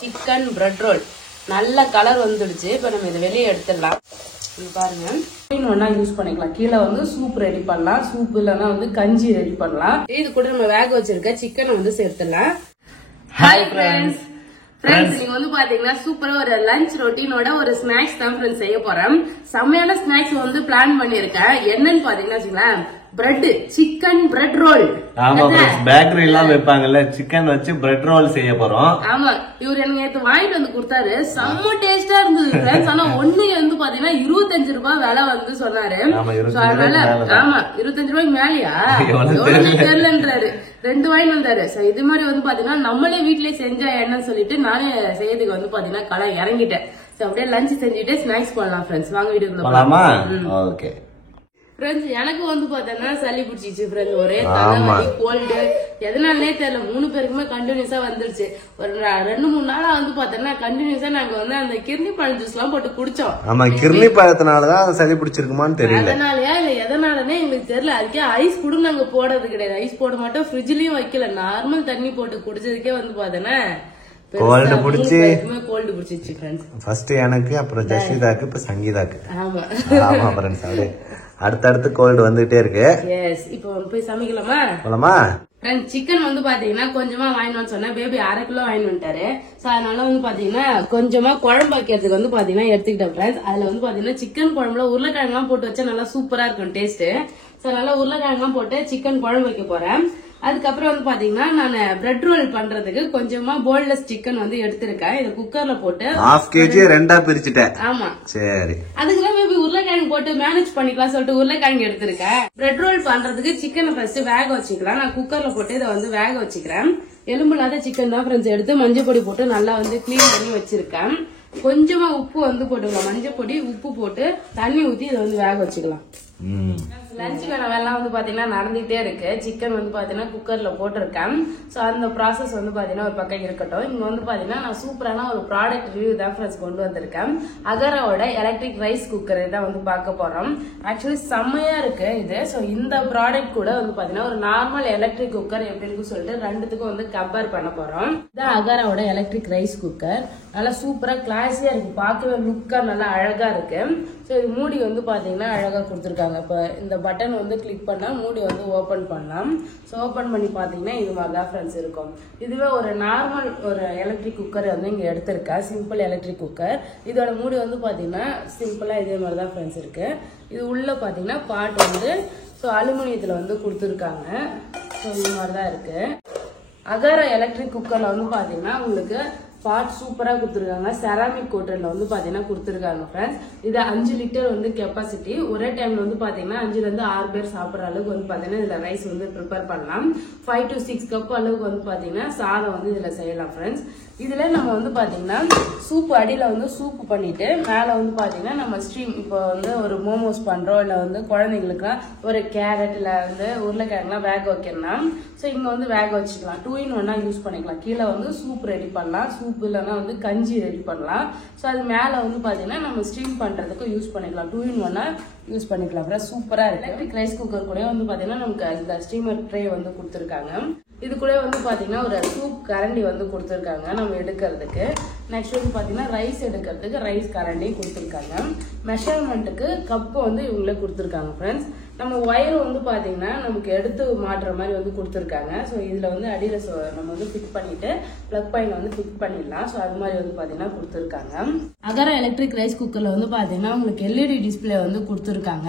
Chicken bread roll நல்ல colour வந்துடுச்சு. இப்ப நம்ம இதை வெளியே எடுத்துடலாம். பாருங்க, ஒன்னா யூஸ் பண்ணிக்கலாம். கீழே வந்து சூப் ரெடி பண்ணலாம், சூப் இல்லைன்னா வந்து கஞ்சி ரெடி பண்ணலாம். இது கூட நம்ம வேக வச்சிருக்க சிக்கனை வந்து சேர்த்துடலாம். ஹாய் ஃப்ரெண்ட்ஸ், நீங்க வந்து பாத்தீங்கன்னா சூப்பரா ஒரு லஞ்ச் ரொட்டீனோட ஒரு ஸ்நாக்ஸ் தான் ஃப்ரெண்ட்ஸ் செய்ய போறேன். செம்மையான ஸ்நாக்ஸ் வந்து பிளான் பண்ணிருக்கேன். என்னன்னு பாத்தீங்கன்னா வச்சுங்களேன், பிரெட் சிக்கன் பிரெட் ரோல். ஆமா ஃப்ரெண்ட்ஸ், பேக்கரி எல்லாம் வைப்பாங்கல்ல, சிக்கன் வச்சு பிரெட் ரோல் செய்ய போறோம். ஆமா, இவர் எனக்கு நேத்து வாங்கிட்டு வந்து கொடுத்தாரு. செம்ம டேஸ்டா இருந்தது ஃப்ரெண்ட்ஸ். ஆனா ஒண்ணு வந்து பாத்தீங்கன்னா 25 ரூபாய் விலை வந்து சொன்னாரு. அதனால ஆமா 25 ரூபாய்க்கு மேலயா தெரியலன்றாரு. 2 வாங்கிட்டு வந்தாரு. இது மாதிரி வந்து பாத்தீங்கன்னா நம்மளே வீட்லயே செஞ்சா என்னன்னு சொல்லிட்டு நானே செய்யறதுக்கு வந்து பாத்தீங்கன்னா களை இறங்கிட்டேன். அப்படியே லஞ்ச் செஞ்சுட்டு ஸ்நாக்ஸ் பண்ணலாம் ஃப்ரெண்ட்ஸ். வாங்க வீட்டுக்குள்ள போலாமா? ஓகே ஃப்ரெண்ட்ஸ், எனக்கு வந்து பாத்தீங்கன்னா சளி பிடிச்சிச்சு ஃப்ரெண்ட்ஸ். ஒரே தலைவலி, கோல்டு, எதனாலே தெரியல. 3 பேருக்குமே கண்டினியூஸா வந்துருச்சு. ஒரு 2-3 நாளா வந்து பாத்தீங்கன்னா கண்டினியூஸா நாங்க வந்து அந்த கிர்னி பழம் ஜூஸ் எல்லாம் போட்டு குடிச்சோம். ஆமா, கிர்னி பழத்தினாலதான் சளி பிடிச்சிருக்குமான்னு தெரியல. அதனாலயா இல்ல எதனாலனே எங்களுக்கு தெரியல. அதுக்கே ஐஸ் கூட நாங்க போடுறது கிடையாது. ஐஸ் போட மாட்டோம், ஃப்ரிட்ஜ்லயும் வைக்கல. நார்மல் தண்ணி போட்டு குடிச்சதுக்கே வந்து பாத்தீங்கன்னா கோல்டு பிடிச்சி கோல்டு பிடிச்சிச்சு ஃப்ரெண்ட்ஸ். ஃபர்ஸ்ட் எனக்கு, அப்புறம் ஜஸ்விதாக்கு, இப்ப சங்கீதாக்கு. ஆமா ஆமா ஃப்ரெண்ட்ஸ், அப்படியே அடுத்தடுத்து கோல்டு வந்துட்டே இருக்கு. எஸ், இப்போ போய் சமைக்கலாமா? போலாமா? சிக்கன் வந்து பாத்தீங்கன்னா கொஞ்சமா வாங்கினு சொன்னா பேபி 1/2 கிலோ வாங்கிட்டு வந்துட்டாரு. சோ அதனால வந்து பாத்தீங்கன்னா கொஞ்சமா குழம்பு வைக்கிறதுக்கு வந்து பாத்தீங்கன்னா எடுத்துக்கிட்டேன் ஃப்ரெண்ட்ஸ். அதுல வந்து பாத்தீங்கன்னா சிக்கன் குழம்புல உருளைக்கிழங்கு எல்லாம் போட்டு வச்சா நல்லா சூப்பரா இருக்கும் டேஸ்ட். சோ அதனால உருளைக்கிழங்கு எல்லாம் போட்டு சிக்கன் குழம்பு வைக்க போறேன். அதுக்கப்புறம் வந்து பாத்தீங்கன்னா நான் பிரெட் ரோல் பண்றதுக்கு கொஞ்சமா போன்லெஸ் சிக்கன் வந்து எடுத்திருக்கேன். இதை குக்கர்ல போட்டு 1/2 kg 2ஆ பிரிச்சுட்டேன். ஆமா சரி, அதுக்குதான் மேபி உருளைக்கிழங்கு போட்டு மேனேஜ் பண்ணிக்கலாம் சொல்லிட்டு உருளைக்கிழங்கு எடுத்திருக்கேன். பிரெட் ரோல் பண்றதுக்கு சிக்கனை ஃபர்ஸ்ட் வேக வச்சுக்கலாம். நான் குக்கர்ல போட்டு இதை வந்து வேக வச்சுக்கிறேன். எலும்பு இல்லாத சிக்கன் தான் ஃப்ரெண்ட்ஸ் எடுத்து மஞ்சள் பொடி போட்டு நல்லா வந்து கிளீன் பண்ணி வச்சிருக்கேன். கொஞ்சமா உப்பு வந்து போட்டுக்கலாம். மஞ்சள் பொடி, உப்பு போட்டு தண்ணி ஊத்தி இதை வந்து வேக வச்சுக்கலாம். லஞ்சுக்கான வேலை வந்து பாத்தீங்கன்னா நடந்துகிட்டே இருக்கு. சிக்கன் வந்து பாத்தீங்கன்னா குக்கர்ல போட்டிருக்கேன். சோ அந்த ப்ராசஸ் வந்து பாத்தீங்கன்னா ஒரு பக்கம் இருக்கட்டும். இங்க வந்து பாத்தீங்கன்னா நான் சூப்பரான ஒரு ப்ராடக்ட் ரிவ்யூ தான் ஃப்ரெண்ட்ஸ் கொண்டு வந்திருக்கேன். அகராவோட எலக்ட்ரிக் ரைஸ் குக்கர் தான் வந்து பார்க்க போறோம். ஆக்சுவலி செம்மையா இருக்கு இது. சோ இந்த ப்ராடக்ட் கூட வந்து பாத்தீங்கன்னா ஒரு நார்மல் எலக்ட்ரிக் குக்கர் எப்படி இருக்குன்னு சொல்லிட்டு ரெண்டுத்துக்கும் வந்து கம்பேர் பண்ண போறோம். இதான் அகராவோட எலக்ட்ரிக் ரைஸ் குக்கர். நல்லா சூப்பரா கிளாஸியா இருக்கு, பார்க்கவே லுக்கா நல்லா அழகா இருக்கு. சோ இது மூடி வந்து பாத்தீங்கன்னா அழகா கொடுத்துருக்காங்க. இப்ப இந்த பட்டன் வந்து கிளிக் பண்ணா மூடி வந்து ஓபன் பண்ணலாம். ஸோ ஓபன் பண்ணி பாத்தீங்கன்னா இது மாதிரி தான் ஃப்ரெண்ட்ஸ் இருக்கும். இதுவே ஒரு நார்மல் ஒரு எலக்ட்ரிக் குக்கர் வந்து இங்க எடுத்திருக்கேன். Simple electric cooker. இதோட மூடி வந்து பாத்தீங்கன்னா சிம்பிளா இதே மாதிரி தான் ஃப்ரெண்ட்ஸ் இருக்கு. இது உள்ள பாத்தீங்கன்னா பாட் வந்து அலுமினியத்துல வந்து கொடுத்துருக்காங்க. ஸோ இது மாதிரிதான் இருக்கு. அகரா எலக்ட்ரிக் குக்கர்ல வந்து பாத்தீங்கன்னா உங்களுக்கு பாட் சூப்பரா கொடுத்துருக்காங்க. செராமிக் கோட்டர்ல வந்து பாத்தீங்கன்னா கொடுத்துருக்காங்க ஃப்ரெண்ட்ஸ். இது 5 லிட்டர் வந்து கெப்பாசிட்டி. ஒரே டைம்ல வந்து பாத்தீங்கன்னா 5 ல இருந்து 6 பேர் சாப்பிடுற அளவுக்கு வந்து பாத்தீங்கன்னா இதுல ரைஸ் வந்து ப்ரிப்பேர் பண்ணலாம். 5 to 6 கப் அளவுக்கு வந்து பாத்தீங்கன்னா சாதம் வந்து இதுல செய்யலாம் ஃப்ரெண்ட்ஸ். இதுல நம்ம வந்து பாத்தீங்கன்னா சூப் அடியில வந்து சூப் பண்ணிட்டு மேல வந்து பாத்தீங்கன்னா நம்ம ஸ்ட்ரீம் இப்போ வந்து ஒரு மோமோஸ் பண்றோம், இல்ல வந்து குழந்தைங்களுக்குலாம் ஒரு கேரட் இல்ல வந்து உருளைக்கிழங்குலாம் வேக வைக்கணும்னா ஸோ இங்க வந்து வேக வச்சுக்கலாம். 2 in 1 யூஸ் பண்ணிக்கலாம். கீழே வந்து சூப் ரெடி பண்ணலாம், சூப் இல்லைன்னா வந்து கஞ்சி ரெடி பண்ணலாம். ஸோ அது மேல வந்து பாத்தீங்கன்னா நம்ம ஸ்ட்ரீம் பண்றதுக்கு யூஸ் பண்ணிக்கலாம். 2 in 1 யூஸ் பண்ணிக்கலாம். சூப்பரா இருக்கு. எலக்ட்ரிக் ரைஸ் குக்கர் கூட வந்து பாத்தீங்கன்னா நமக்கு இந்த ஸ்டீமர் ட்ரே வந்து கொடுத்துருக்காங்க. இது கூட வந்து பாத்தீங்கன்னா ஒரு சூப் கரண்டி வந்து கொடுத்துருக்காங்க நம்ம எடுக்கிறதுக்கு. நெக்ஸ்ட் வந்து பாத்தீங்கன்னா ரைஸ் எடுக்கிறதுக்கு ரைஸ் கரண்டி கொடுத்துருக்காங்க. மெஷர்மெண்ட்டுக்கு கப்பு வந்து இவங்களே கொடுத்துருக்காங்க ஃப்ரெண்ட்ஸ். நம்ம ஒயர் வந்து பாத்தீங்கன்னா நமக்கு எடுத்து மாட்டுற மாதிரி வந்து கொடுத்துருக்காங்க. ஸோ இதுல வந்து அடியில நம்ம வந்து ஃபிட் பண்ணிட்டு பிளக் பாயிண்ட் வந்து ஃபிட் பண்ணிடலாம். ஸோ அது மாதிரி வந்து பாத்தீங்கன்னா கொடுத்துருக்காங்க. அகரா எலக்ட்ரிக் ரைஸ் குக்கர்ல வந்து பாத்தீங்கன்னா உங்களுக்கு எல்இடி டிஸ்பிளே வந்து கொடுத்துருக்காங்க.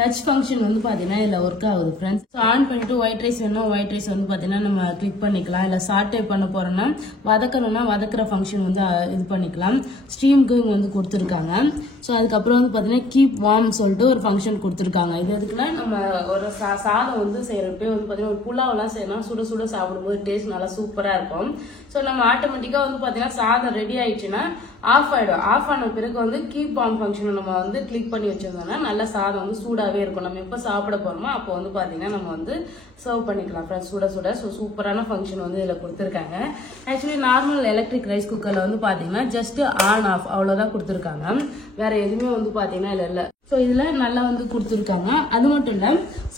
டச் ஃபங்க்ஷன் வந்து பாத்தீங்கன்னா இதுல ஒர்க் ஆகுது ஃப்ரெண்ட்ஸ். ஸோ ஆன் பண்ணிட்டு ஒயிட் ரைஸ் வேணும்னா ஒயிட் ரைஸ் வந்து பாத்தீங்கன்னா நம்ம கிளிக் பண்ணிக்கலாம். இல்ல சாட்டே பண்ண போறோம்னா வதக்கணும்னா வதக்குற ஃபங்க்ஷன் வந்து இது பண்ணிக்கலாம். ஸ்டீம்க்கு வந்து கொடுத்துருக்காங்க. ஸோ அதுக்கப்புறம் வந்து பாத்தீங்கன்னா கீப் வார்ம் சொல்லிட்டு ஒரு ஃபங்க்ஷன் கொடுத்துருக்காங்க. இது எதுக்குன்னா நம்ம ஒரு சாதம் வந்து செய்யறப்ப வந்து பாத்தீங்கன்னா ஒரு புலாவெல்லாம் செய்யணும், சுட சுட சாப்பிடும்போது டேஸ்ட் நல்லா சூப்பரா இருக்கும். ஸோ நம்ம ஆட்டோமேட்டிக்கா வந்து பாத்தீங்கன்னா சாதம் ரெடி ஆயிடுச்சுன்னா ஆஃப் ஆயிடும். ஆஃப் ஆன பிறகு வந்து கீப் ஆன் ஃபங்க்ஷன் நம்ம வந்து கிளிக் பண்ணி வச்சிருந்தோம்னா நல்ல சாதம் வந்து சூடாவே இருக்கும். நம்ம எப்ப சாப்பிட போறோமோ அப்போ வந்து பாத்தீங்கன்னா நம்ம வந்து சர்வ் பண்ணிக்கலாம் ஃப்ரெண்ட்ஸ் சுட சுட. ஸோ சூப்பரான ஃபங்க்ஷன் வந்து இதுல கொடுத்துருக்காங்க. ஆக்சுவலி நார்மல் எலக்ட்ரிக் ரைஸ் குக்கர்ல வந்து பாத்தீங்கன்னா ஜஸ்ட் ஆன் ஆஃப் அவ்வளவுதான் கொடுத்துருக்காங்க. வேற எதுவுமே வந்து பாத்தீங்கன்னா இல்ல. ஸோ இதுல நல்லா வந்து கொடுத்துருக்காங்க. அது மட்டும் இல்ல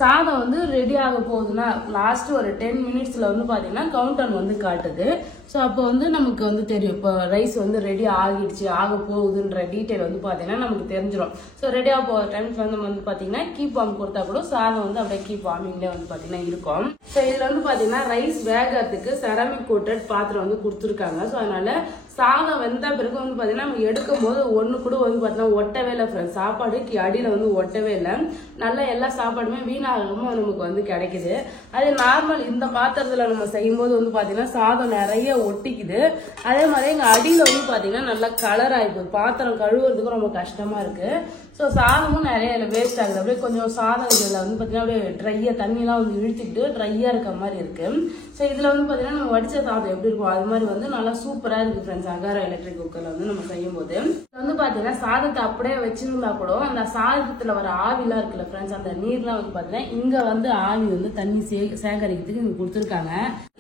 சாதம் வந்து ரெடி ஆக போகுதுன்னா லாஸ்ட் ஒரு 10 மினிட்ஸ்ல வந்து பாத்தீங்கன்னா கவுண்டர் வந்து காட்டுது. ஸோ அப்போ வந்து நமக்கு வந்து தெரியும் இப்போ ரைஸ் வந்து ரெடி ஆகிடுச்சு ஆக போகுதுன்ற டீட்டெயில் வந்து பாத்தீங்கன்னா நமக்கு தெரிஞ்சிடும். ஸோ ரெடி ஆக போகிற டைம்ஸ் வந்து பாத்தீங்கன்னா கீப் வார்ம் கொடுத்தா கூட சாதம் வந்து அப்படியே கீப் வார்மிங்லேயே வந்து பாத்தீங்கன்னா இருக்கும். ஸோ இதுல வந்து பாத்தீங்கன்னா ரைஸ் வேகறதுக்கு செராமிக் கோட்டட் பாத்திரம் வந்து கொடுத்துருக்காங்க. ஸோ அதனால சாதம் வெந்த பிறகு வந்து பாத்தீங்கன்னா நம்ம எடுக்கும் போது ஒண்ணு கூட வந்து பாத்தீங்கன்னா ஒட்டவே இல்லை ஃப்ரெண்ட்ஸ். சாப்பாடு அடியில வந்து ஒட்டவே இல்லை. நல்லா எல்லா சாப்பாடுமே வீணாகாம நமக்கு வந்து கிடைக்குது. அது நார்மல் இந்த பாத்திரத்துல நம்ம செய்யும் போது வந்து பாத்தீங்கன்னா சாதம் நிறைய ஒட்டிக்குது. அதே மாதிரி எங்க அடியில வந்து பாத்தீங்கன்னா நல்லா கலர் ஆயிடுது. பாத்திரம் கழுவுறதுக்கும் ரொம்ப கஷ்டமா இருக்கு. ஸோ சாதமும் நிறைய வேஸ்ட் ஆகுது. அப்படியே கொஞ்சம் சாதம் இதுல வந்து பாத்தீங்கன்னா அப்படியே ட்ரையா தண்ணிலாம் வந்து இழுத்துக்கிட்டு ட்ரையா இருக்க மாதிரி இருக்கு. ஸோ இதுல வந்து பாத்தீங்கன்னா நம்ம வடிச்ச சாதம் எப்படி இருக்கும் அது மாதிரி வந்து நல்லா சூப்பரா இருக்கு ஃப்ரெண்ட்ஸ். அகாரா எலக்ட்ரிக் குக்கர்ல வந்து நம்ம செய்யும் போது வந்து பாத்தீங்கன்னா சாதத்தை அப்படியே வச்சிருந்தா கூட அந்த சாதத்துல வர ஆவிலாம் இருக்குல்ல ஃப்ரெண்ட்ஸ், அந்த நீர்லாம் வந்து பாத்தீங்கன்னா இங்க வந்து ஆவி வந்து தண்ணி சேகரிக்கிறதுக்கு இங்க கொடுத்துருக்காங்க.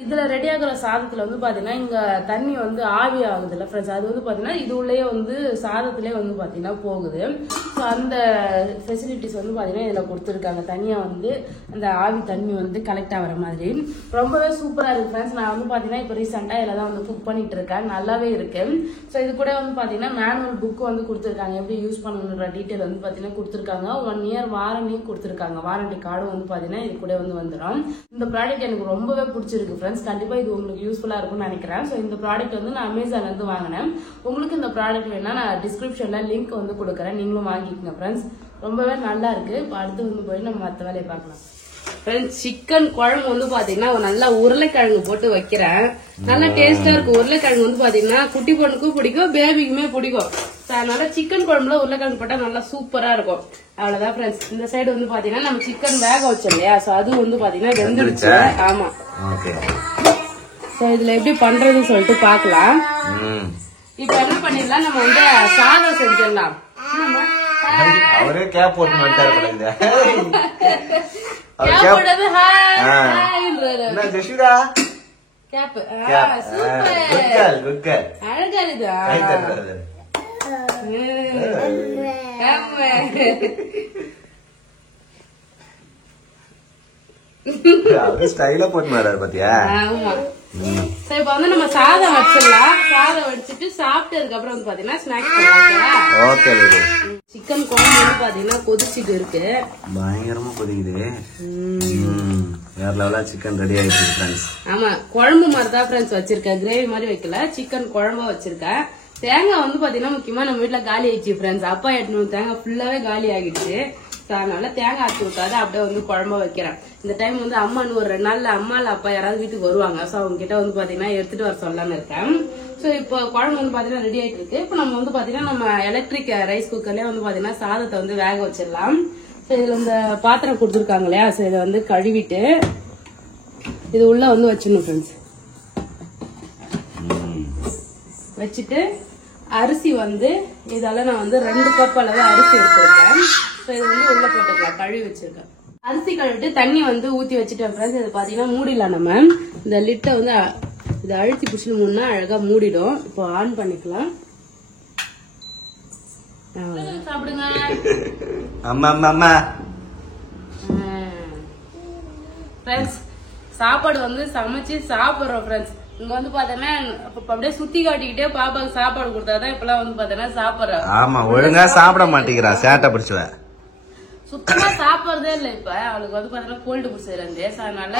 இதுல ரெடி ஆகுற சாதத்துல வந்து பாத்தீங்கன்னா இங்க தண்ணி வந்து ஆவி ஆகுது இல்ல ஃப்ரெண்ட்ஸ், அது வந்து பாத்தீங்கன்னா இது உள்ளேயே வந்து சாதத்திலே வந்து பாத்தீங்கன்னா போகுது. ஸோ அந்த ஃபெசிலிட்டிஸ் வந்து பாத்தீங்கன்னா இதுல கொடுத்துருக்காங்க. தனியா வந்து அந்த ஆவி தண்ணி வந்து கலெக்ட் ஆகிற மாதிரி ரொம்பவே சூப்பரா இருக்கு ஃப்ரெண்ட்ஸ். நான் வந்து பாத்தீங்கன்னா இப்போ ரீசெண்டா இதுல தான் வந்து குக் பண்ணிட்டு இருக்கேன். நல்லாவே இருக்கு. ஸோ இது கூட வந்து பாத்தீங்கன்னா மேனுவல் புக் வந்து கொடுத்துருக்காங்க. எப்படி யூஸ் பண்ணணுன்ற டீட்டெயில் வந்து பாத்தீங்கன்னா கொடுத்துருக்காங்க. 1 இயர் வாரண்டியும் கொடுத்துருக்காங்க. வாரண்டி கார்டும் வந்து பாத்தீங்கன்னா இது கூட வந்து வந்துடும். இந்த ப்ராடக்ட் எனக்கு ரொம்பவே பிடிச்சிருக்கு ஃப்ரெண்ட்ஸ். கண்டிப்பா இது உங்களுக்கு யூஸ்ஃபுல்லா இருக்கும்னு நினைக்கிறேன். ஸோ இந்த ப்ராடக்ட் வந்து நான் அமேசான்ல இருந்து வாங்கினேன். உங்களுக்கு இந்த ப்ராடக்ட் வேணா நான் டிஸ்கிரிப்ஷன்ல லிங்க் வந்து கொடுக்குறேன். நீங்களும் வாங்கிக்கோங்க ஃப்ரெண்ட்ஸ். ரொம்பவே நல்லா இருக்கு. இப்போ அடுத்து வந்து போய் நம்ம மற்ற வேலையை பார்க்கலாம். சிக்கன் குழம்பு வந்து பாத்தீங்கன்னா நல்லா உருளைக்கிழங்கு போட்டு வைக்கிறேன். நல்லா டேஸ்டா இருக்கு. உருளைக்கிழங்கு வந்து பாத்தீங்கன்னா குட்டி பொண்ணுக்கும் பிடிக்கும், பேபிக்குமே பிடிக்கும். அதனால சிக்கன் குழம்புல உருளைக்கிழங்கு போட்டா நல்லா சூப்பரா இருக்கும். அவ்வளவுதான் ஃப்ரெண்ட்ஸ். இந்த சைடு வந்து பாத்தீங்கன்னா நம்ம சிக்கன் வேக வச்சோம் இல்லையா, சோ அது வந்து பாத்தீங்கன்னா வெந்துருச்சு. ஆமா. சோ இதுல எப்படி பண்றதுன்னு சொல்லிட்டு பாக்கலாம். இப்ப என்ன பண்ணிடலாம், நம்ம வந்து சாதம் செஞ்சிடலாம். அவரே கேப் போட்டு வந்துட்டாரு. ஸ்டைலா போட்டு வராரு பாத்தியா. சோ இப்ப வந்து நம்ம சாதம் வச்சிடலாம். சாதம் வடிச்சிட்டு சாப்பிட்டதுக்கு அப்புறம் வந்து பாத்தீங்கன்னா ஸ்நாக்ஸ் பண்ணலாம். சிக்கன் குழம்பு வந்து பாத்தீங்கன்னா கொதிச்சுட்டு இருக்கு. பயங்கரமா கொதிக்குது. வேற லெவலா சிக்கன் ரெடி ஆயிடுச்சு ஃப்ரெண்ட்ஸ். ஆமா, குழம்பு மாதிரி தான் ஃப்ரெண்ட்ஸ் வச்சிருக்கேன். கிரேவி மாதிரி வைக்கல, சிக்கன் குழம்பா வச்சிருக்கேன். தேங்காய் வந்து பாத்தீங்கன்னா முக்கியமா நம்ம வீட்டுல காலி ஆயிடுச்சு ஃப்ரெண்ட்ஸ். அப்பா எட்டு தேங்காய் ஃபுல்லாவே காலி ஆகிடுச்சு. அதனால தேங்காய் ஆச்சு விட்டாது அப்படியே வந்து குழம்பா வைக்கிறேன். இந்த டைம் வந்து அம்மா ஒரு 2 நாள்ல அம்மா இல்ல அப்பா யாராவது வீட்டுக்கு வருவாங்க. சோ அவங்க கிட்ட வந்து பாத்தீங்கன்னா எடுத்துட்டு வர சொல்லலாம்னு இருக்கேன். சோ இப்போ குழம்பு வந்து பாத்தீங்கன்னா ரெடி ஆயிட்டு இருக்கு. இப்போ நம்ம வந்து பாத்தீங்கன்னா நம்ம எலக்ட்ரிக் ரைஸ் குக்கர்லயே வந்து பாத்தீங்கன்னா சாதத்தை வந்து வேக வச்சிடலாம். சோ இதுல இந்த பாத்திரம் கொடுத்துருக்காங்க இல்லையா, சோ இதை வந்து கழுவிட்டு இது உள்ள வந்து வச்சிடணும் ஃப்ரெண்ட்ஸ். வச்சுட்டு அரிசி வந்து இதெல்லாம் நான் வந்து 2 கப் அளவு அரிசி எடுத்திருக்கேன். இது வந்து உள்ள போட்டுக்கலாம். கழுவி வச்சிருக்கேன். அரிசி கழுவிட்டு தண்ணி வந்து ஊத்தி வச்சுட்டேன் ஃப்ரெண்ட்ஸ். இது பாத்தீங்கன்னா மூடிடலாம். நம்ம இந்த லிட்டை வந்து இதை அழுத்தி புடிச்சு மூடினா அழகா மூடிடும். இப்போ ஆன் பண்ணிக்கலாம். சாப்பிடுங்க. ஃப்ரெண்ட்ஸ் சாப்பாடு வந்து சமைச்சு சாப்பிடுறோம் ஃப்ரெண்ட்ஸ். இங்க வந்து பாத்தீங்கன்னா அப்படியே சுத்தி காட்டிக்கிட்டே பாப்பாக்கு சாப்பாடு கொடுத்தாதான் இப்பெல்லாம் வந்து பாத்தீங்கன்னா சாப்பிடுறேன். ஆமா, ஒழுங்கா சாப்பிட மாட்டேங்கிறா, சேட்டை பிடிச்சுவ. சுத்தமா சாப்பிடுறதே இல்ல. இப்ப அவளுக்கு வந்து பாத்தீங்கன்னா கோல்டு பிடிச்சிருந்து, அதனால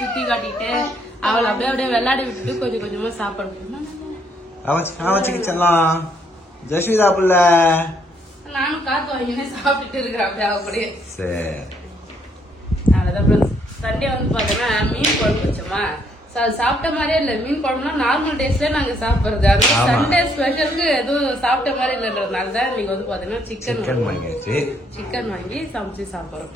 சுத்தி காட்டிட்டு அவளை அப்படியே அப்படியே விளையாட விட்டுட்டு கொஞ்சம் கொஞ்சமா சாப்பாடு செல்லாம் ஜஸ்விதா புள்ள. நானும் காத்து வாங்கினே சாப்பிட்டுட்டு இருக்கிறேன் அப்படியே அப்படியே. சரி, அவ்வளவுதான். சண்டே வந்து பாத்தீங்கன்னா மீன் குழம்பு வச்சோமா, சாப்பிட்ட மாதிரியே இல்ல. மீன் குழம்புனா நார்மல் டேஸ்ல நாங்க சாப்பிடுறது. அது சண்டே ஸ்பெஷலுக்கு எதுவும் சாப்பிட்ட மாதிரி இல்லன்றதுனால தான் நீங்க வந்து பாத்தீங்கன்னா சிக்கன் வாங்கி சமைச்சு சாப்பிடுறோம்.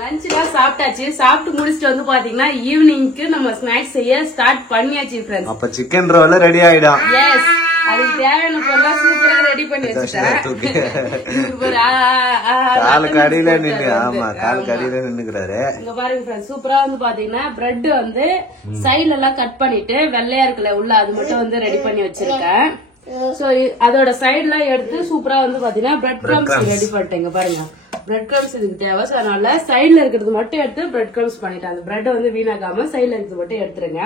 லஞ்ச் எல்லாம் சாப்பிட்டாச்சு. சாப்பிட்டு முடிச்சுட்டு வந்து பாத்தீங்கன்னா ஈவினிங்க்கு நம்ம ஸ்நாக்ஸ் செய்ய ஸ்டார்ட் பண்ணியாச்சு ஃப்ரெண்ட்ஸ். அப்ப சிக்கன் ரோல் ரெடி ஆயிடும். எஸ், அதுக்கு தேவையான பொருள் சூப்பரா ரெடி பண்ணி வச்சுட்டேன். காலுக்கு அடியில நின்று. ஆமா, காலுக்கு அடியில நின்னுக்கிறாரு. இங்க பாருங்க ஃப்ரெண்ட்ஸ், சூப்பரா வந்து பாத்தீங்கன்னா பிரெட் வந்து சைடுல எல்லாம் கட் பண்ணிட்டு வெள்ளையா இருக்குல்ல உள்ள அது மட்டும் வந்து ரெடி பண்ணி வச்சிருக்கேன். சோ அதோட சைடுல எடுத்து சூப்பரா வந்து பாத்தீங்கன்னா பிரெட் கிரம்ஸ் ரெடி பண்ணிட்டேங்க பாருங்க. பிரெட் கிரம்ஸ் இதுக்கு தேவை. சோ அதனால சைடுல இருக்கிறது மட்டும் எடுத்து பிரெட் கிரம்ஸ் பண்ணிட்டேன். அந்த பிரெட் வந்து வீணாக்காம சைடுல இருக்கிறது மட்டும் எடுத்துருங்க.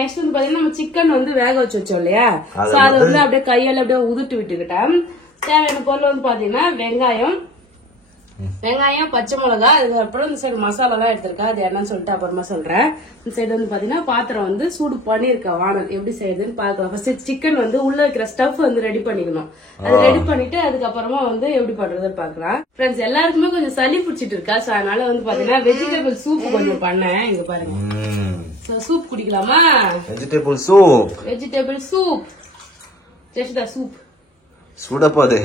நெக்ஸ்ட் வந்து பாத்தீங்கன்னா நம்ம சிக்கன் வந்து வேக வச்சு வச்சோம் இல்லையா, சோ அதை வந்து அப்படியே கையால அப்படியே உதுட்டு விட்டுக்கிட்டேன். தேவையான பொருள் வந்து பாத்தீங்கன்னா வெங்காயம், பச்சை மிளகா, அதுக்கப்புறம் இந்த சைடு மசாலா எல்லாம் எடுத்திருக்கேன். அது என்னன்னு சொல்லிட்டு அப்புறமா சொல்றேன். இந்த சைடு வந்து பாத்தீங்கன்னா பாத்திரம் வந்து சூடு பண்ணிருக்கேன். வானல் எப்படி செய்யுதுன்னு பாக்கலாம். ஃபர்ஸ்ட் சிக்கன் வந்து உள்ள வைக்கிற ஸ்டஃப் வந்து ரெடி பண்ணிக்கணும். அது ரெடி பண்ணிட்டு அதுக்கப்புறமா வந்து எப்படி பண்றதுன்னு பாக்கலாம். ஃப்ரெண்ட்ஸ் எல்லாருக்குமே கொஞ்சம் சளி பிடிச்சிட்டு இருக்கா, சோ அதனால வந்து பாத்தீங்கன்னா வெஜிடபிள் சூப் கொஞ்சம் பண்ணேன். இங்க பாருங்க. சோ சூப் குடிக்கலாமா? வெஜிடபிள் சூப் ஜெஷிதா சூப் சுட போகுது.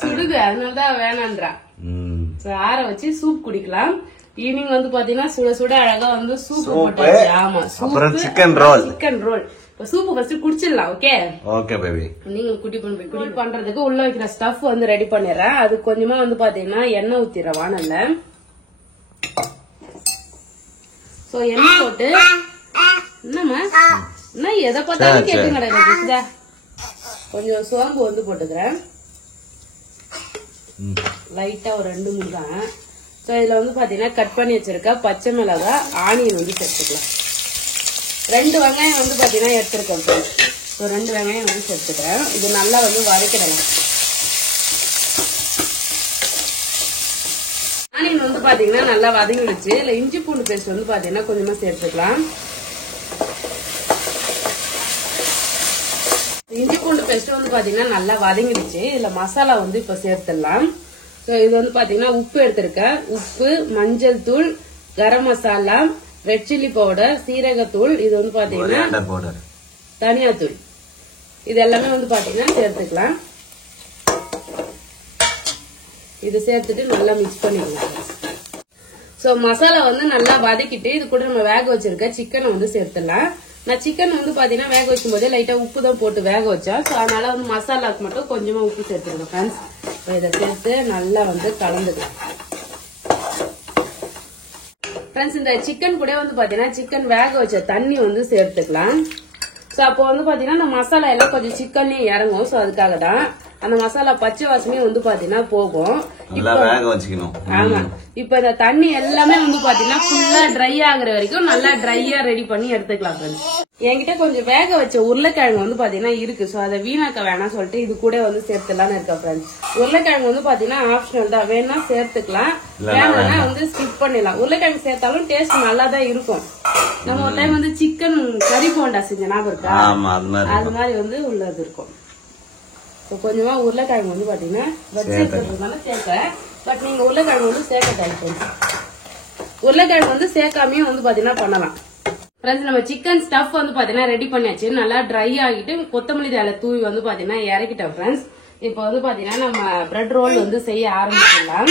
சுடுது, அதனாலதான் வேணான்றா. ஆற வச்சு சூப் குடிக்கலாம். ஈவினிங் வந்து பாத்தீங்கன்னா சுட சுட அழகா வந்து சூப் போட்டாச்சு. ஆமா, சூப் சிக்கன் ரோல். இப்ப சூப் ஃபர்ஸ்ட் குடிச்சிடலாம். Okay baby. நீங்க குடி பண்றதுக்கு உள்ள வைக்கிற ஸ்டஃப் வந்து ரெடி பண்ணிடுறேன். அது கொஞ்சமா வந்து பாத்தீங்கன்னா எண்ணெய் ஊத்திடுறேன் வானல்ல. சோ எண்ணெய் போட்டு என்னம்மா என்ன எதை பார்த்தாலும் கேட்டு கிடையாது. கொஞ்சம் சோம்பு வந்து போட்டுக்கிறேன் லைட்டா, ஒரு 2-3 தான். சோ இதுல வந்து பாத்தீங்கன்னா கட் பண்ணி வச்சிருக்க பச்சை மிளகாய், ஆனியன் வந்து சேர்த்துக்கலாம். 2 வெங்காயம் வந்து பாத்தீங்கன்னா எடுத்துருக்கேன். ஸோ 2 வெங்காயம் வந்து சேர்த்துக்கிறேன். இது நல்லா வந்து வதக்கிடலாம். ஆனியன் வந்து பாத்தீங்கன்னா நல்லா வதங்கிடுச்சு. இல்ல இஞ்சி பூண்டு பேஸ்ட் வந்து பாத்தீங்கன்னா கொஞ்சமா சேர்த்துக்கலாம். இஞ்சி பூண்டு பேஸ்ட் வந்து பாத்தீங்கன்னா நல்லா வதங்கிடுச்சு. இதுல மசாலா வந்து இப்ப சேர்த்துடலாம். இது வந்து பாத்தீங்கன்னா உப்பு எடுத்திருக்கேன். உப்பு, மஞ்சள் தூள், garam masala, red chilli powder, சீரகத்தூள், இது வந்து பாத்தீங்கன்னா தனியா தூள், இது எல்லாமே வந்து பாத்தீங்கன்னா சேர்த்துக்கலாம். இது சேர்த்துட்டு நல்லா மிக்ஸ் பண்ணிடலாம். சோ மசாலா வந்து நல்லா வதக்கிட்டு இது கூட நம்ம வேக வச்சிருக்க சிக்கனை வந்து சேர்த்துடலாம். நான் சிக்கன் வந்து பாத்தீங்கன்னா வேக வைக்கும் போதே லைட்டா உப்பு தான் போட்டு வேக வச்சேன். சோ அதனால வந்து மசாலாக்கு மட்டும் கொஞ்சமா உப்பு சேர்த்துருக்கேன் ஃப்ரெண்ட்ஸ். இதை சேர்த்து நல்லா வந்து கலந்துக்கலாம். ஃப்ரெண்ட்ஸ் இந்த சிக்கன் கூட வந்து பாத்தீங்கன்னா சிக்கன் வேக வச்ச தண்ணி வந்து சேர்த்துக்கலாம். சோ அப்போ வந்து பாத்தீங்கன்னா இந்த மசாலா எல்லாம் கொஞ்சம் சிக்கன்லயும் இறங்கும். சோ அதுக்காக தான் அந்த மசாலா பச்சை வாசனையும் வந்து பாத்தீங்கன்னா போகும். ஆமா, இப்ப இந்த தண்ணி எல்லாமே வந்து பாத்தீங்கன்னா ஃபுல்லா ட்ரை ஆகுற வரைக்கும் நல்லா ட்ரையா ரெடி பண்ணி எடுத்துக்கலாம் ஃப்ரெண்ட்ஸ். என்கிட்ட கொஞ்சம் வேக வச்ச உருளைக்கிழங்கு வந்து பாத்தீங்கன்னா இருக்கு. சோ அதை வீணாக்க வேணாம் சொல்லிட்டு இது கூட வந்து சேர்த்துலான்னு இருக்கேன் ஃப்ரெண்ட்ஸ். உருளைக்கிழங்கு வந்து பாத்தீங்கன்னா ஆப்ஷனல் தான், வேணா சேர்த்துக்கலாம், வேணாம்னா வந்து ஸ்கிப் பண்ணிடலாம். உருளைக்கிழங்கு சேர்த்தாலும் டேஸ்ட் நல்லா தான் இருக்கும். நம்ம ஒரு டைம் வந்து சிக்கன் கறி போண்டா செஞ்ச ஞாபகம் இருக்கா, அது மாதிரி வந்து உள்ளது இருக்கும். கொஞ்சமா உருளைக்கிழங்கு வந்து பாத்தீங்கன்னா சேர்க்க, பட் நீங்க உருளைக்கிழங்கு வந்து சேர்க்க ட்ரை பண்ணுங்க. உருளைக்கிழங்கு வந்து சேர்க்காமையும் வந்து பாத்தீங்கன்னா பண்ணலாம். நம்ம சிக்கன் ஸ்டஃப் வந்து பாத்தீங்கன்னா ரெடி பண்ணியாச்சு. நல்லா ட்ரை ஆகிட்டு கொத்தமல்லி தழை தூவி வந்து பாத்தீங்கன்னா இறக்கிட்டோம் ஃப்ரெண்ட்ஸ். இப்ப வந்து பாத்தீங்கன்னா நம்ம பிரெட் ரோல் வந்து செய்ய ஆரம்பிச்சிடலாம்.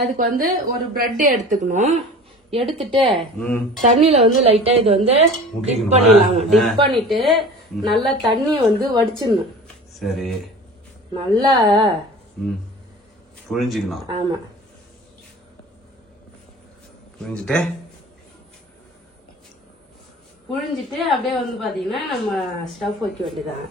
அதுக்கு வந்து ஒரு பிரெட் எடுத்துக்கணும். எடுத்துட்டு தண்ணியில வந்து லைட்டா இது வந்து டிப் பண்ணிடலாம். டிப் பண்ணிட்டு நல்லா தண்ணிய வந்து வடிச்சிடணும். சரி, நல்லா புழிஞ்சிக்கணும். ஆமா, புழிஞ்சிட்டு அப்படியே வந்து பாத்தீங்கன்னா நம்ம ஸ்டஃப் வைக்க வேண்டியதான்.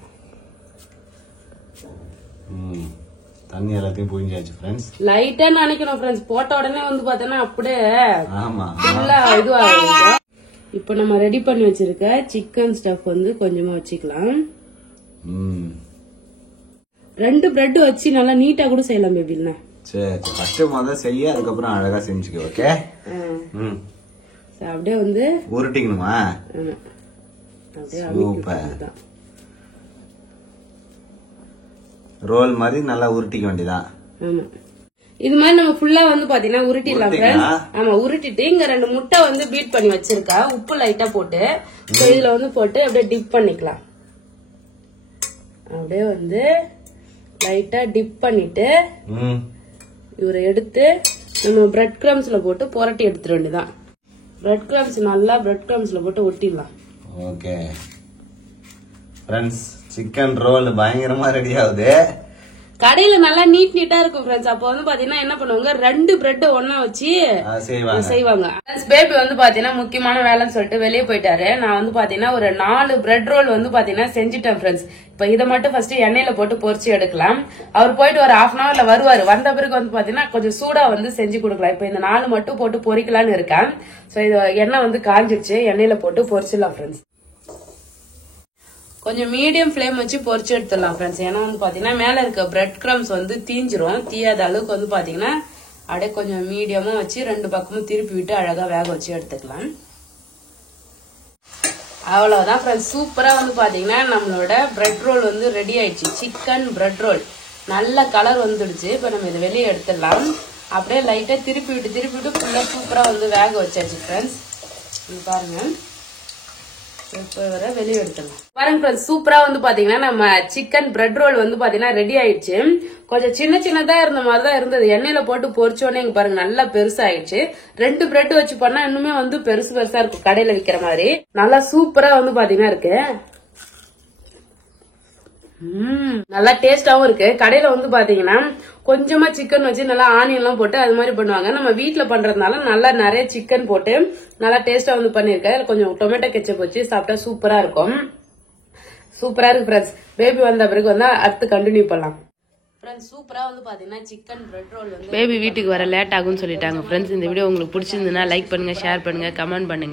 தண்ணி எல்லாத்தையும் புழிஞ்சாச்சு ஃப்ரெண்ட்ஸ். லைட்டா நினைக்கணும் ஃப்ரெண்ட்ஸ், போட்ட உடனே வந்து பாத்தீங்கன்னா அப்படியே ஃபுல்லா இதுவாகும். இப்ப நம்ம ரெடி பண்ணி வச்சிருக்க சிக்கன் ஸ்டஃப் வந்து கொஞ்சமா வச்சுக்கலாம். 2 பிரெட் வச்சு நல்லா நீட்டா கூட செய்யலாம் பேபினா. சரி, ஃபர்ஸ்ட் முதல்ல செய்ய, அதுக்கப்புறம் அழகா செஞ்சுக்க. ஓகே, அப்படியே வந்து உருட்டிக்கணுமா? சூப்பர், ரோல் மாதிரி நல்லா உருட்டிக்க வேண்டியதான். ஆமா, இது மாதிரி நம்ம ஃபுல்லா வந்து பாத்தீங்கன்னா உருட்டிடலாம் ஃப்ரெண்ட்ஸ். ஆமா, உருட்டிட்டு இங்க 2 முட்டை வந்து பீட் பண்ணி வச்சிருக்கா, உப்பு லைட்டா போட்டு இதுல வந்து போட்டு அப்படியே டிப் பண்ணிக்கலாம். அப்படியே வந்து லைட்டா டிப் பண்ணிட்டு இவரை எடுத்து நம்ம பிரெட் கிரம்ஸ்ல போட்டு புரட்டி எடுத்துட வேண்டியதான். பிரெட் கிரம்ஸ் நல்லா பிரெட் கிரம்ஸ்ல போட்டு ஒட்டிடலாம். ஓகே ஃப்ரெண்ட்ஸ், சிக்கன் ரோல் பயங்கரமா ரெடி ஆகுது. கடையில நல்லா நீட்டா இருக்கும் ஃப்ரெண்ட்ஸ். அப்போ வந்து பாத்தீங்கன்னா என்ன பண்ணுவாங்க, 2 பிரெட் ஒன்னா வச்சு செய்வாங்க. பேபி வந்து பாத்தீங்கன்னா முக்கியமான வேலைன்னு சொல்லிட்டு வெளியே போயிட்டாரு. நான் வந்து பாத்தீங்கன்னா ஒரு 4 பிரெட் ரோல் வந்து பாத்தீங்கன்னா செஞ்சுட்டேன் ஃப்ரெண்ட்ஸ். இப்ப இதை மட்டும் ஃபர்ஸ்ட் எண்ணெயில போட்டு பொரிச்சு எடுக்கலாம். அவர் போயிட்டு ஒரு 1/2 hourல வருவாரு. வந்த பிறகு வந்து பாத்தீங்கன்னா கொஞ்சம் சூடா வந்து செஞ்சு கொடுக்கலாம். இப்ப இந்த 4 மட்டும் போட்டு பொரிக்கலாம்னு இருக்கேன். சோ இது எண்ணெய் வந்து காஞ்சிச்சு, எண்ணெயில போட்டு பொரிச்சிடலாம் ஃப்ரெண்ட்ஸ். கொஞ்சம் மீடியம் ஃபிளேம் வச்சு பொரிச்சு எடுத்துடலாம் ஃப்ரெண்ட்ஸ். ஏன்னா வந்து பாத்தீங்கன்னா மேல இருக்க பிரெட் கிரம்ஸ் வந்து தீஞ்சிரும். தீயாத அளவுக்கு வந்து பாத்தீங்கன்னா அப்படியே கொஞ்சம் மீடியமா வச்சு 2 பக்கமும் திருப்பி விட்டு அழகா வேக வச்சு எடுத்துக்கலாம். அவ்வளவுதான் ஃப்ரெண்ட்ஸ். சூப்பரா வந்து பாத்தீங்கன்னா நம்மளோட பிரெட் ரோல் வந்து ரெடி ஆயிடுச்சு. சிக்கன் பிரெட் ரோல் நல்ல கலர் வந்துடுச்சு. இப்ப நம்ம இதை வெளியே எடுத்துடலாம். அப்படியே லைட்டா திருப்பி விட்டு ஃபுல்லா சூப்பரா வந்து வேக வச்சாச்சு ஃப்ரெண்ட்ஸ். பாருங்க, வெளியே எடுத்துடலாம். பாருங்க ஃப்ரெண்ட்ஸ், சூப்பரா வந்து பாத்தீங்கன்னா நம்ம சிக்கன் பிரெட் ரோல் வந்து பாத்தீங்கன்னா ரெடி ஆயிடுச்சு. கொஞ்சம் சின்னதா இருந்த மாதிரிதான் இருந்தது. எண்ணெயில போட்டு பொரிச்சோடனே இங்க பாருங்க நல்லா பெருசா ஆயிடுச்சு. 2 பிரெட் வச்சு பண்ணா இன்னுமே வந்து பெருசா இருக்கும், கடையில விக்கிற மாதிரி. நல்லா சூப்பரா வந்து பாத்தீங்கன்னா இருக்கு. நல்லா டேஸ்டாவும் இருக்கு. கடையில வந்து பாத்தீங்கன்னா கொஞ்சமா சிக்கன் வச்சு நல்லா ஆனியன் எல்லாம் போட்டு அது மாதிரி பண்ணுவாங்க. நம்ம வீட்டுல பண்றதுனால நல்லா நிறைய சிக்கன் போட்டு நல்லா டேஸ்டா வந்து பண்ணிருக்கேன். கொஞ்சம் டொமேட்டோ கெச்சப் வச்சு சாப்பிட்டா சூப்பரா இருக்கும். சூப்பரா இருக்கு ஃப்ரெண்ட்ஸ். பேபி வந்த பிறகு வந்து அடுத்து கண்டினியூ பண்ணலாம். சூப்பரா வந்து பாத்தீங்கன்னா சிக்கன் பிரெட் ரோல் வந்து பேபி வீட்டுக்கு வர லேட் ஆகும்னு சொல்லிட்டாங்க ஃப்ரெண்ட்ஸ். இந்த வீடியோ உங்களுக்கு பிடிச்சிருந்ததுன்னா லைக் பண்ணுங்க, ஷேர் பண்ணுங்க, கமெண்ட் பண்ணுங்க.